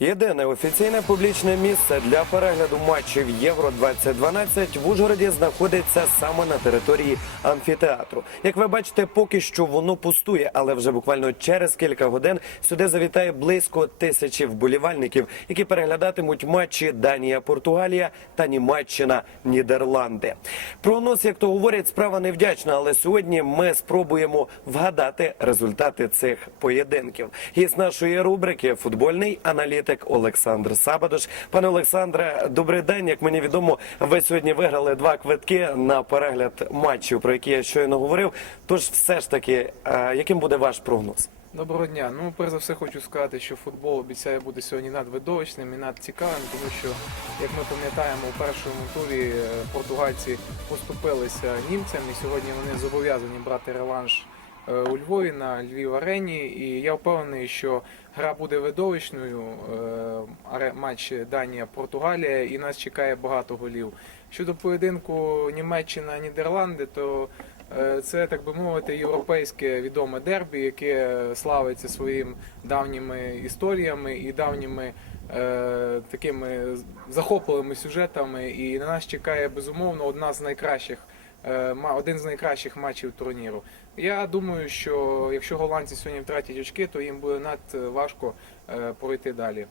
Єдине офіційне публічне місце для перегляду матчів Євро 2012 в Ужгороді знаходиться саме на території амфітеатру. Як ви бачите, поки що воно пустує, але вже буквально через кілька годин сюди завітає близько тисячі вболівальників, які переглядатимуть матчі Данія-Португалія та Німеччина-Нідерланди. Прогноз, як то говорять, справа невдячна, але сьогодні ми спробуємо вгадати результати цих поєдинків. Гість нашої рубрики футбольний аналітик Олександр Сабадош. Пане Олександре, добрий день. Як мені відомо, ви сьогодні виграли два квитки на перегляд матчів, про які я щойно говорив. Тож, все ж таки, е, яким буде ваш прогноз? Доброго дня. Ну, перш за все, хочу сказати, що футбол обіцяє бути сьогодні надвидовищним і надцікавим, тому що, як ми пам'ятаємо, у першому турі е, португальці поступилися німцям, і сьогодні вони зобов'язані брати реванш у Львові на Львів арені. І я впевнений, що гра буде видовищною. е, Матч Данія-Португалія, і нас чекає багато голів. Щодо поєдинку Німеччина-Нідерланди, то Е, Це, так би мовити, європейське відоме дербі, яке славиться своїм давніми історіями і давніми е, такими захопливими сюжетами. І на нас чекає безумовно одна з найкращих. Е, Один з найкращих матчів турніру. Я думаю, що якщо голландці сьогодні втратять очки, то їм буде надважко е, пройти далі.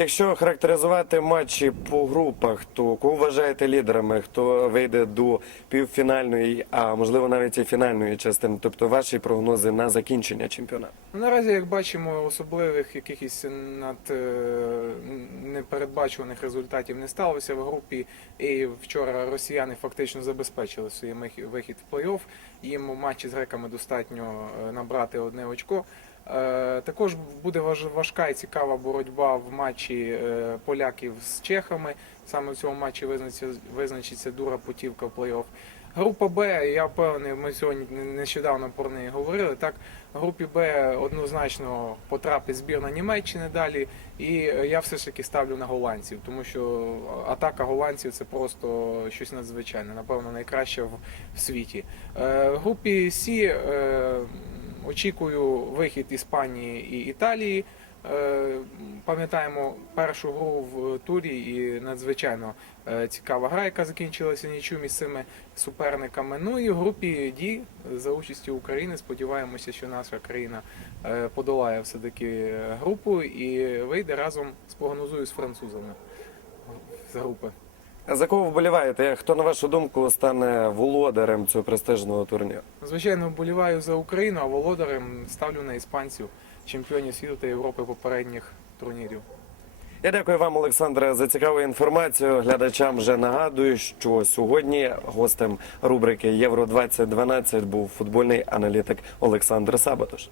Якщо характеризувати матчі по групах, то кого вважаєте лідерами? Хто вийде до півфінальної, а можливо навіть і фінальної частини? Тобто ваші прогнози на закінчення чемпіонату? Наразі, як бачимо, особливих якихось над е, непередбачуваних результатів не сталося в групі. І вчора росіяни фактично забезпечили свій вихід в плей-офф. Їм у матчі з греками достатньо е, набрати одне очко. Е, Також буде важка і цікава боротьба в матчі е, поляків з чехами. Саме в цьому матчі визначиться, дура путівка в плей-офф. Група Б, я впевнений, ми сьогодні нещодавно про неї говорили. Так, групі Б однозначно потрапить збірна Німеччини далі. І е, я все ж таки ставлю на голландців, тому що атака голландців це просто щось надзвичайне, напевно, найкраще в, світі. Групі С е, очікую вихід Іспанії і Італії. Е, Пам'ятаємо першу гру в турі і надзвичайно е, цікава гра, яка закінчилася нічим із цими суперниками. Ну і в групі Ді за участю України. Сподіваємося, що наша країна е, подолає все-таки групу і вийде разом спрогнозую з французами з групи. За кого вболіваєте? Хто на вашу думку стане володарем цього престижного турніру? Звичайно, вболіваю за Україну, а володарем ставлю на іспанців, чемпіонів світу та Європи попередніх турнірів. Я дякую вам, Олександре, за цікаву інформацію. Глядачам вже нагадую, що сьогодні гостем рубрики Євро 2012 був футбольний аналітик Олександр Сабатош.